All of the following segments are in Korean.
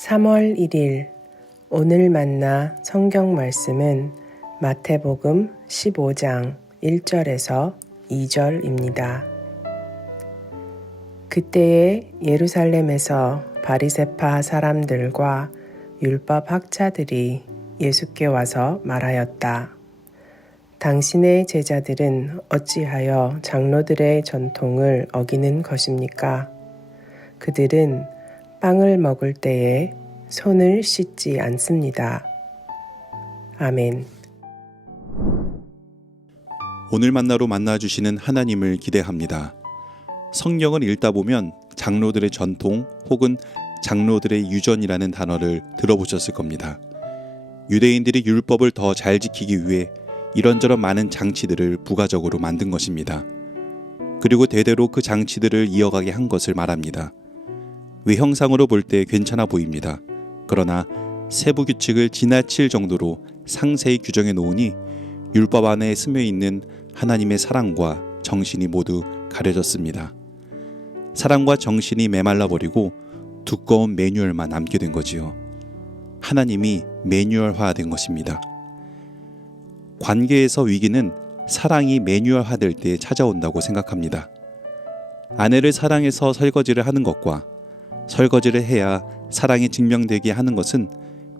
3월 1일 오늘 만나 성경 말씀은 마태복음 15장 1절에서 2절입니다. 그때에 예루살렘에서 바리새파 사람들과 율법 학자들이 예수께 와서 말하였다. 당신의 제자들은 어찌하여 장로들의 전통을 어기는 것입니까? 그들은 빵을 먹을 때에 손을 씻지 않습니다. 아멘. 오늘 만나로 만나주시는 하나님을 기대합니다. 성경을 읽다 보면 장로들의 전통 혹은 장로들의 유전이라는 단어를 들어보셨을 겁니다. 유대인들이 율법을 더 잘 지키기 위해 이런저런 많은 장치들을 부가적으로 만든 것입니다. 그리고 대대로 그 장치들을 이어가게 한 것을 말합니다. 외형상으로 볼 때 괜찮아 보입니다. 그러나 세부 규칙을 지나칠 정도로 상세히 규정해 놓으니 율법 안에 스며 있는 하나님의 사랑과 정신이 모두 가려졌습니다. 사랑과 정신이 메말라 버리고 두꺼운 매뉴얼만 남게 된 거지요. 하나님이 매뉴얼화된 것입니다. 관계에서 위기는 사랑이 매뉴얼화될 때 찾아온다고 생각합니다. 아내를 사랑해서 설거지를 하는 것과 설거지를 해야 사랑이 증명되게 하는 것은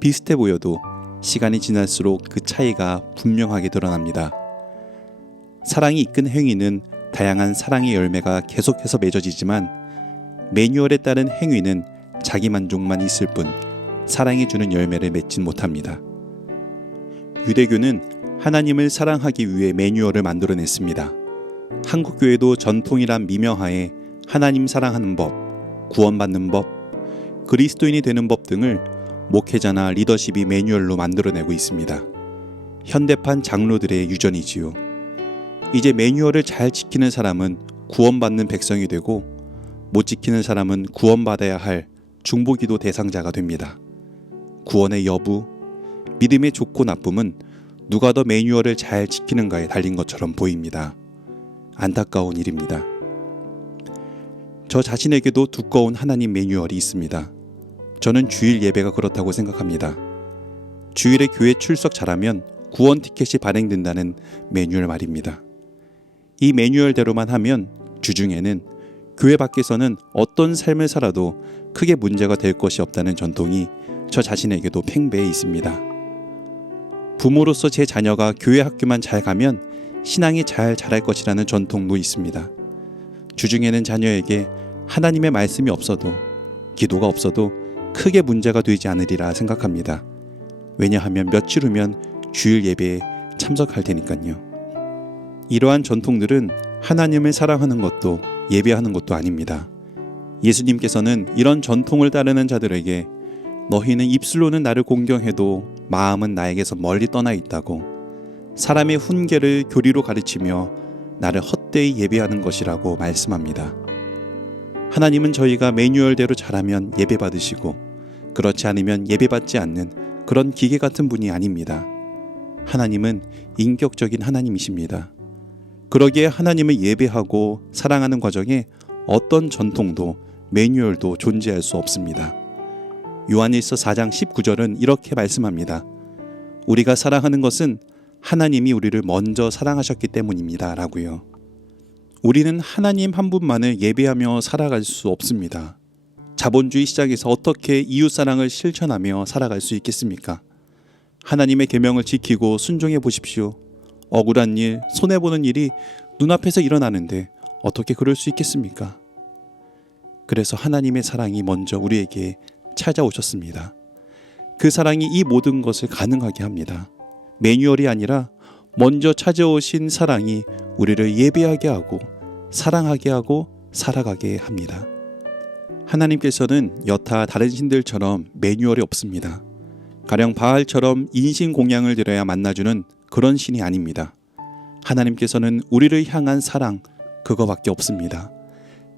비슷해 보여도 시간이 지날수록 그 차이가 분명하게 드러납니다. 사랑이 이끈 행위는 다양한 사랑의 열매가 계속해서 맺어지지만 매뉴얼에 따른 행위는 자기 만족만 있을 뿐 사랑이 주는 열매를 맺진 못합니다. 유대교는 하나님을 사랑하기 위해 매뉴얼을 만들어냈습니다. 한국교회도 전통이란 미명하에 하나님 사랑하는 법, 구원받는 법, 그리스도인이 되는 법 등을 목회자나 리더십이 매뉴얼로 만들어내고 있습니다. 현대판 장로들의 유전이지요. 이제 매뉴얼을 잘 지키는 사람은 구원받는 백성이 되고 못 지키는 사람은 구원받아야 할 중보기도 대상자가 됩니다. 구원의 여부, 믿음의 좋고 나쁨은 누가 더 매뉴얼을 잘 지키는가에 달린 것처럼 보입니다. 안타까운 일입니다. 저 자신에게도 두꺼운 하나님 매뉴얼이 있습니다. 저는 주일 예배가 그렇다고 생각합니다. 주일에 교회 출석 잘하면 구원 티켓이 발행된다는 매뉴얼 말입니다. 이 매뉴얼대로만 하면 주중에는 교회 밖에서는 어떤 삶을 살아도 크게 문제가 될 것이 없다는 전통이 저 자신에게도 팽배해 있습니다. 부모로서 제 자녀가 교회 학교만 잘 가면 신앙이 잘 자랄 것이라는 전통도 있습니다. 주중에는 자녀에게 하나님의 말씀이 없어도 기도가 없어도 크게 문제가 되지 않으리라 생각합니다. 왜냐하면 며칠 후면 주일 예배에 참석할 테니까요. 이러한 전통들은 하나님을 사랑하는 것도 예배하는 것도 아닙니다. 예수님께서는 이런 전통을 따르는 자들에게 너희는 입술로는 나를 공경해도 마음은 나에게서 멀리 떠나 있다고 사람의 훈계를 교리로 가르치며 나를 헛되이 예배하는 것이라고 말씀합니다. 하나님은 저희가 매뉴얼대로 잘하면 예배받으시고 그렇지 않으면 예배받지 않는 그런 기계 같은 분이 아닙니다. 하나님은 인격적인 하나님이십니다. 그러기에 하나님을 예배하고 사랑하는 과정에 어떤 전통도 매뉴얼도 존재할 수 없습니다. 요한일서 4장 19절은 이렇게 말씀합니다. 우리가 사랑하는 것은 하나님이 우리를 먼저 사랑하셨기 때문입니다. 라고요. 우리는 하나님 한 분만을 예배하며 살아갈 수 없습니다. 자본주의 시장에서 어떻게 이웃사랑을 실천하며 살아갈 수 있겠습니까? 하나님의 계명을 지키고 순종해 보십시오. 억울한 일, 손해보는 일이 눈앞에서 일어나는데 어떻게 그럴 수 있겠습니까? 그래서 하나님의 사랑이 먼저 우리에게 찾아오셨습니다. 그 사랑이 이 모든 것을 가능하게 합니다. 매뉴얼이 아니라 먼저 찾아오신 사랑이 우리를 예배하게 하고 사랑하게 하고 살아가게 합니다. 하나님께서는 여타 다른 신들처럼 매뉴얼이 없습니다. 가령 바알처럼 인신공양을 드려야 만나주는 그런 신이 아닙니다. 하나님께서는 우리를 향한 사랑, 그거밖에 없습니다.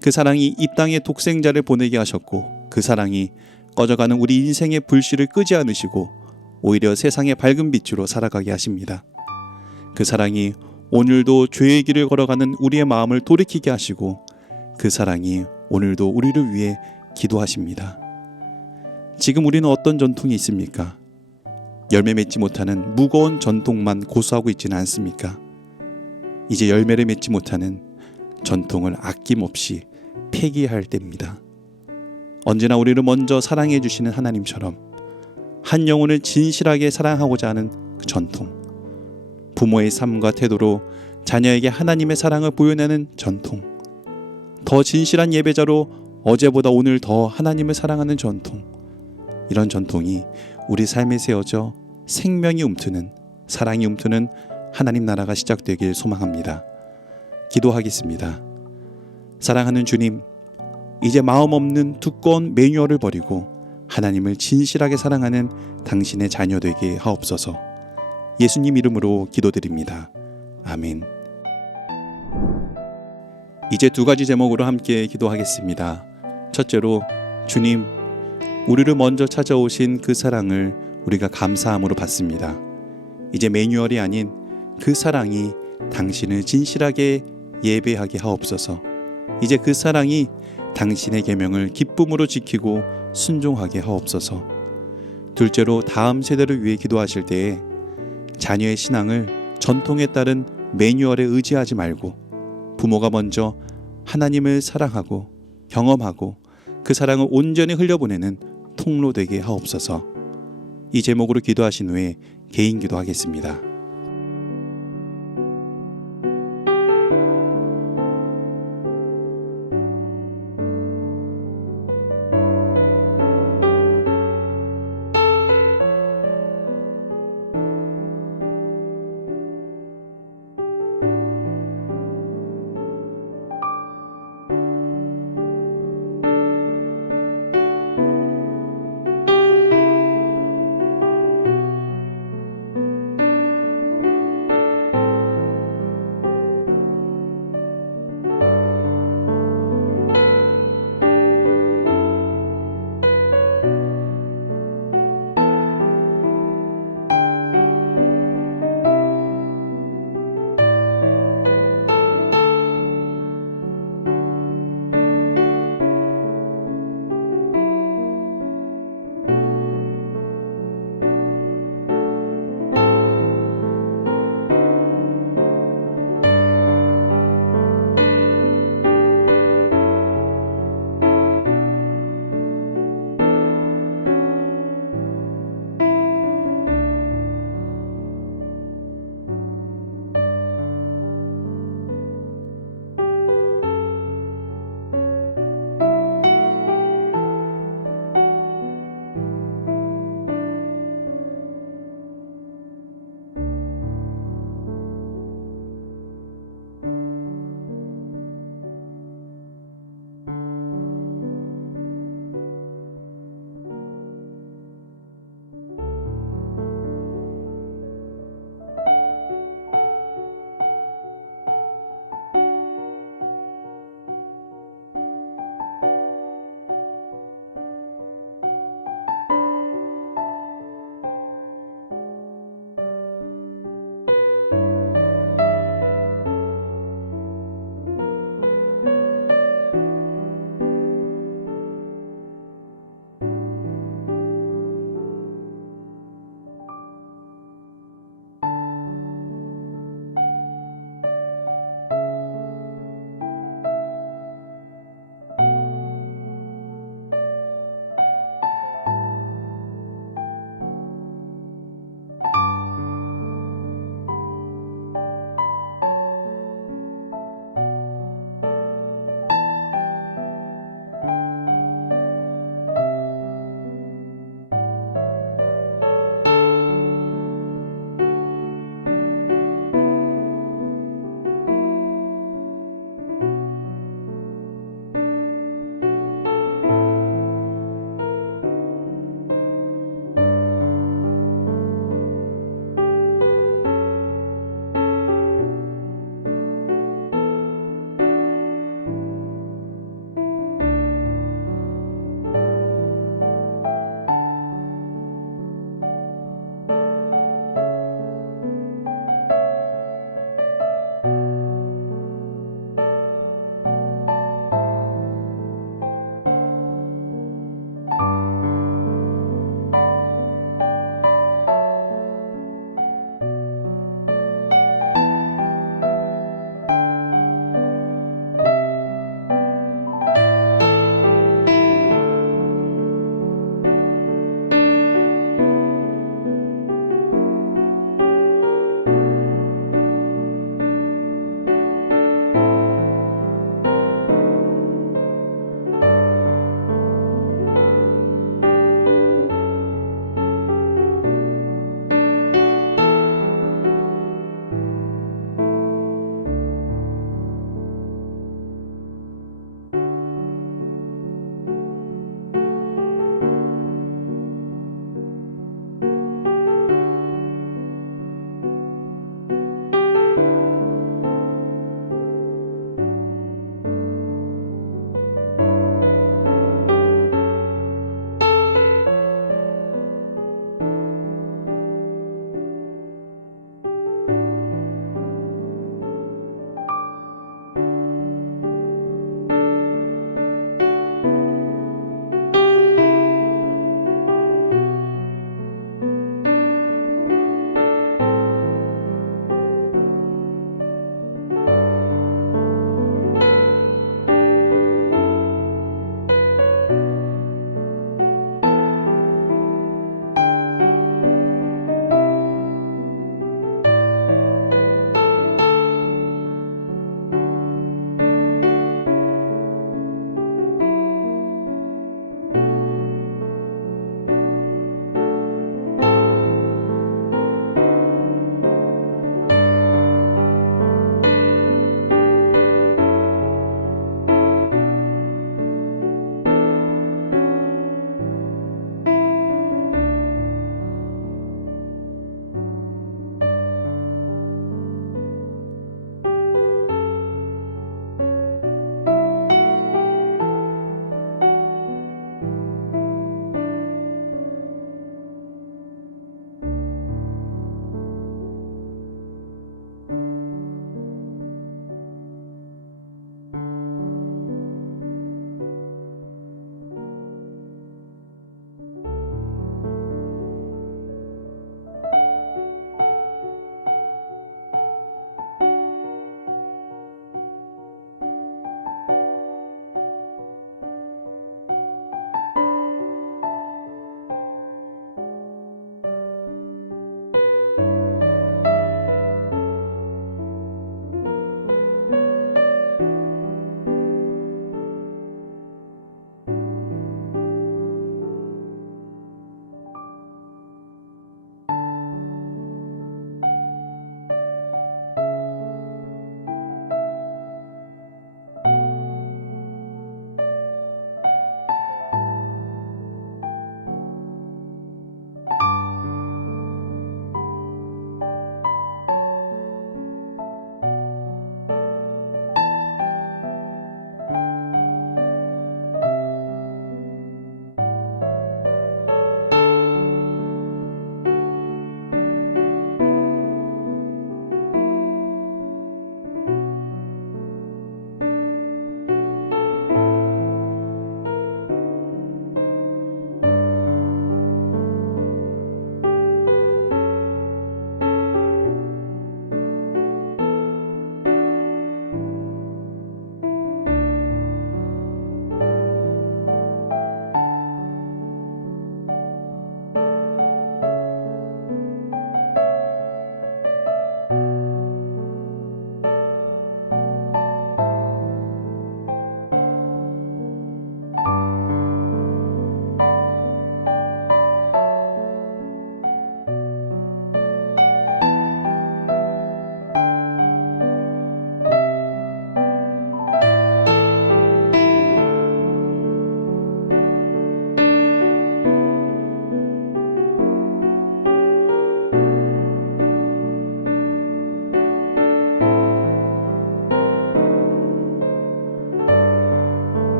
그 사랑이 이 땅에 독생자를 보내게 하셨고 그 사랑이 꺼져가는 우리 인생의 불씨를 끄지 않으시고 오히려 세상의 밝은 빛으로 살아가게 하십니다. 그 사랑이 오늘도 죄의 길을 걸어가는 우리의 마음을 돌이키게 하시고 그 사랑이 오늘도 우리를 위해 기도하십니다. 지금 우리는 어떤 전통이 있습니까? 열매 맺지 못하는 무거운 전통만 고수하고 있지는 않습니까? 이제 열매를 맺지 못하는 전통을 아낌없이 폐기할 때입니다. 언제나 우리를 먼저 사랑해 주시는 하나님처럼 한 영혼을 진실하게 사랑하고자 하는 그 전통, 부모의 삶과 태도로 자녀에게 하나님의 사랑을 보여내는 전통, 더 진실한 예배자로 어제보다 오늘 더 하나님을 사랑하는 전통, 이런 전통이 우리 삶에 세워져 생명이 움트는, 사랑이 움트는 하나님 나라가 시작되길 소망합니다. 기도하겠습니다. 사랑하는 주님, 이제 마음 없는 두꺼운 매뉴얼을 버리고 하나님을 진실하게 사랑하는 당신의 자녀 되게 하옵소서. 예수님 이름으로 기도드립니다. 아멘. 이제 두 가지 제목으로 함께 기도하겠습니다. 첫째로, 주님, 우리를 먼저 찾아오신 그 사랑을 우리가 감사함으로 받습니다. 이제 매뉴얼이 아닌 그 사랑이 당신을 진실하게 예배하게 하옵소서. 이제 그 사랑이 당신의 계명을 기쁨으로 지키고 순종하게 하옵소서. 둘째로, 다음 세대를 위해 기도하실 때에 자녀의 신앙을 전통에 따른 매뉴얼에 의지하지 말고 부모가 먼저 하나님을 사랑하고 경험하고 그 사랑을 온전히 흘려보내는 통로 되게 하옵소서. 이 제목으로 기도하신 후에 개인 기도하겠습니다.